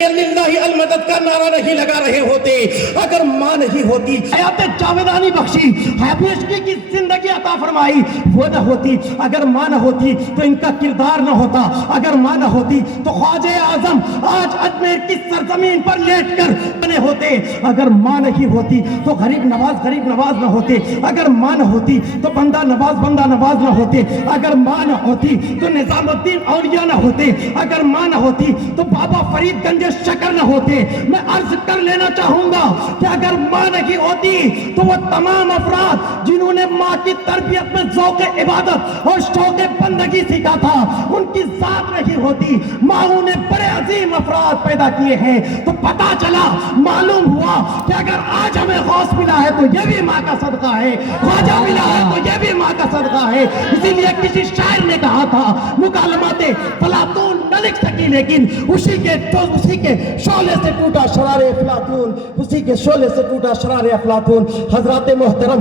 للہ المدد کا نعرہ نہیں لگا رہے ہوتے، اگر ماں نہیں ہوتی، حیات جاویدانی بخشی، عشقی کی زندگی عطا فرمائی، وہ نہ ہوتی، اگر ماں نہ ہوتی تو ان کا کردار نہ ہوتا، اگر ماں نہ ہوتی تو خواجہ اعظم آج اجمیر کی سرزمین پر لیٹ کر بنے ہوتے، اگر ماں نہیں ہوتی تو غریب نواز نہ ہوتے، اگر ماں نہ ہوتی تو بندہ نواز نہ ہوتے، اگر ماں نہ ہوتی تو نظام الدین اولیاء نہ ہوتے، اگر ماں نہ ہوتی تو بابا فرید گنج شکر نہ ہوتے۔ میں عرض کر لینا چاہوں گا کہ اگر ماں نہیں ہوتی تو وہ تمام افراد جنہوں نے ماں کی تربیت میں ذوق عبادت اور شوق بندگی سیکھا تھا، ان کی ذات نہیں ہوتی۔ ماں نے بڑے عظیم افراد پیدا کیے ہیں، تو پتا چلا، معلوم ہوا کہ اگر آج ہمیں غوث ملا ہے تو یہ بھی ماں کا صدقہ ہے، خواجہ ملا ہے تو یہ بھی ماں کا صدقہ ہے۔ اسی لیے کسی شاعر نے کہا تھا، مکالمات فلاطون نہ لکھ سکی لیکن اسی کے شعلے سے ٹوٹا شرار افلاطون، اسی کے شعلے سے ٹوٹا شرار افلاطون۔ حضرات محترم،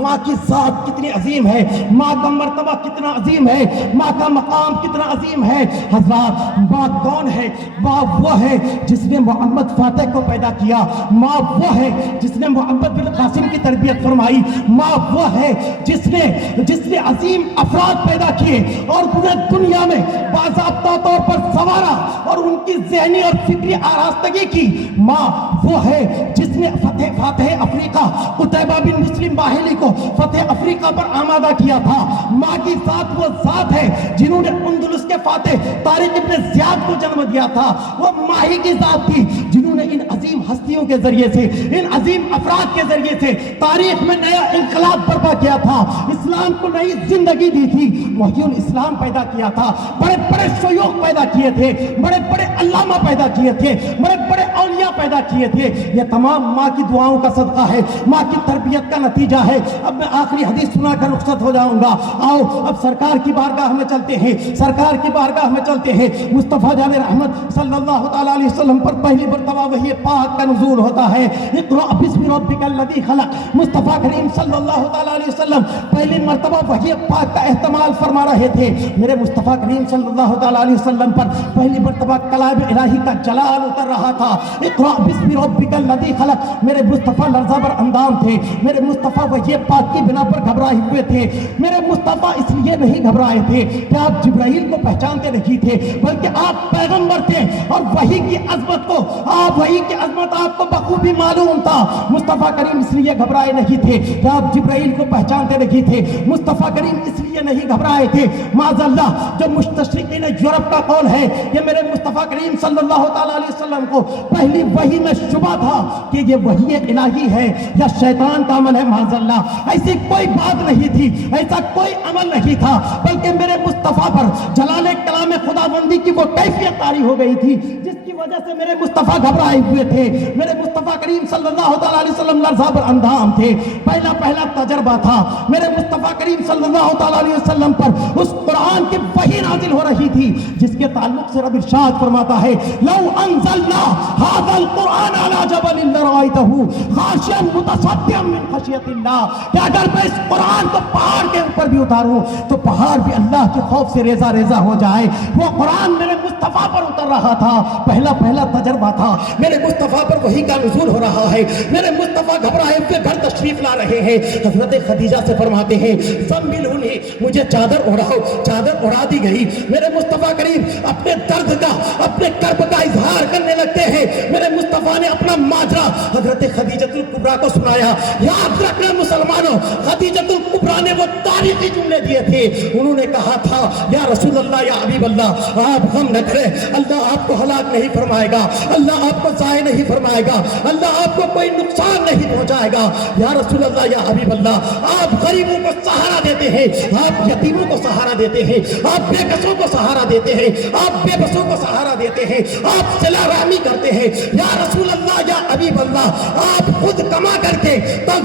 ماں کی ذات کتنی عظیم ہے، ماں کا مرتبہ کتنا عظیم ہے، ماں کا مقام کتنا عظیم ہے۔ حضرات، ماں کون ہے؟ ماں وہ ہے جس نے محمد فاتح کو پیدا کیا، ماں وہ ہے جس نے محمد بن قاسم کی تربیت فرمائی، ماں وہ ہے جس نے عظیم افراد پیدا کیے اور انہیں دنیا میں باضابطہ طور پر سنوارا اور ان کی ذہنی اور فکری آراستگی کی۔ ماں وہ ہے جس نے فاتح افریقہ قتیبہ بن مسلم باہلی کو فتح افریقہ پر آمادہ کیا تھا۔ ماں کی ذات وہ ذات ہے جنہوں نے اندلس کے فاتح طارق ابن زیاد کو جنم دیا تھا، وہ ماں ہی کی ذات تھی جنہوں نے ان عظیم ہستیوں کے ذریعے سے، ان عظیم افراد کے ذریعے سے تاریخ میں نیا انقلاب برپا کیا تھا، اسلام کو نئی زندگی دی تھی، محی الاسلام پیدا کیا تھا، بڑے بڑے شیوخ پیدا کیے تھے، بڑے بڑے علامہ پیدا کیے تھے، بڑے بڑے اولیاء پیدا کیے تھے۔ یہ تمام ماں کی دعاؤں کا صدقہ ہے، ماں کی تربیت کا نتیجہ ہے۔ اب میں آخری حدیث سنا کر رخصت ہو جاؤں گا۔ آؤ اب سرکار کی بارگاہ میں چلتے ہیں، سرکار کی بارگاہ میں چلتے ہیں۔ مصطفیٰ جان رحمت صلی اللہ تعالیٰ علیہ وسلم پر پہلی مرتبہ وحی پاک کا نزول ہوتا ہے۔ اقرأ بسم ربک الذی خلق۔ مصطفیٰ کریم صلی اللہ تعالیٰ علیہ وسلم پہلی مرتبہ وحی پاک کا احتمال فرما رہے تھے۔ میرے مصطفیٰ کریم صلی اللہ تعالیٰ علیہ وسلم پر پہلی مرتبہ کلام الہی کا جلال اتر رہا تھا۔ اقرأ بسم ربک الذی خلق۔ میرے مصطفیٰ لرزہ بر اندام تھے، میرے مصطفیٰ وحی پاک کی بنا پر گھبرائے ہوئے تھے۔ میرے مصطفیٰ اس لیے نہیں گھبرائے تھے کہ آپ جبرائیل کو پہچانتے نہیں تھے، بلکہ آپ پیغمبر تھے اور وحی کی عظمت آپ کو بخوبی معلوم تھا۔ مصطفیٰ کریم اس لیے گھبرائے نہیں تھے کہ آپ جبرائیل کو پہچانتے نہیں تھے، مصطفیٰ کریم اس لیے نہیں گھبرائے تھے۔ معاذ اللہ، جو مستشرقین یورپ کا قول ہے کہ میرے مصطفیٰ کریم صلی اللہ تعالیٰ علیہ وسلم کو پہلی وحی میں شبہ تھا کہ یہ وحی الہی ہے یا شیطان کا عمل ہے، معاذ اللہ، ایسی کوئی بات نہیں تھی، ایسا کوئی عمل نہیں تھا، بلکہ میرے مصطفیٰ پر جلال کلام خداوندی کی وہ کیفیت طاری ہو گئی تھی جس کی وجہ سے میرے مصطفیٰ گھبرائے ہوئے تھے۔ میرے مصطفیٰ کریم صلی اللہ تعالیٰ علیہ وسلم لرزہ بر اندام تھے، پہلا تجربہ تھا۔ میرے مصطفیٰ کریم صلی اللہ تعالیٰ علیہ وسلم پر اس قرآن کی وحی نازل ہو رہی تھی جس کے تعلق سے رب ارشاد فرماتا ہے، لو انزلنا هذا القرآن على جبل لرأيته خاشعا متصدعا من خشیۃ اللہ، کہ اگر میں اس قرآن کو پہاڑ کے اوپر بھی اتاروں تو پہاڑ بھی اللہ کے خوف سے ریزہ ریزہ ہو جائے۔ وہ قرآن میرے مصطفیٰ پر اتر رہا تھا، پہلا تجربہ تھا، میرے مصطفیٰ پر وحی کا نزول ہو رہا ہے، میرے مصطفیٰ گھبرائے ہوئے گھر تشریف لا رہے ہیں۔ حضرت خدیجہ سے فرماتے ہیں، زملونی، مجھے چادر اڑاؤ، چادر اڑا دی گئی۔ میرے مصطفیٰ کریم اپنے درد کا، اپنے کرب کا اظہار کرنے لگتے ہیں۔ میرے مصطفیٰ نے اپنا ماجرا حضرت خدیجۃ الکبریٰ کو سنایا۔ یاد رکھنا مسلمانوں، خدیجۃ الکبریٰ نے وہ تاریخی جملے دیے تھے، انہوں نے کہا تھا، یا رسول اللہ، یا حبیب اللہ، آپ غم نہ کریں، اللہ آپ کو ہلاک نہیں فرمائے گا، اللہ آپ کو ضائع نہیں فرمائے گا، اللہ آپ کو کوئی نقصان نہیں پہنچائے گا۔ یا رسول اللہ، یا حبیب اللہ، آپ غریبوں کو سہارا دیتے ہیں، آپ یتیموں کو سہارا دیتے ہیں، آپ بے کسوں کو سہارا دیتے ہیں، آپ بے بسوں کو سہارا دیتے ہیں، آپ صلہ رحمی کرتے ہیں۔ یا رسول اللہ، یا حبیب اللہ، آپ خود کما کر کے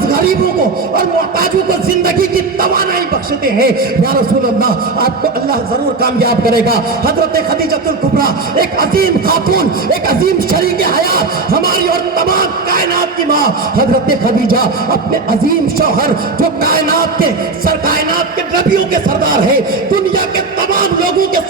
غریبوں کو اور محتاجوں کو زندگی کی توانائی بخشتے ہیں۔ یا رسول اللہ، آپ کو اللہ ضرور کامیاب کرے گا۔ حضرت خدیجۃ الکبریٰ، ایک عظیم خاتون، ایک عظیم شریک حیات، ہماری اور تمام کائنات کی ماں حضرت خدیجہ اپنے عظیم شوہر جو کائنات کے نبیوں کے سردار ہیں، دنیا کے تمام لوگوں کے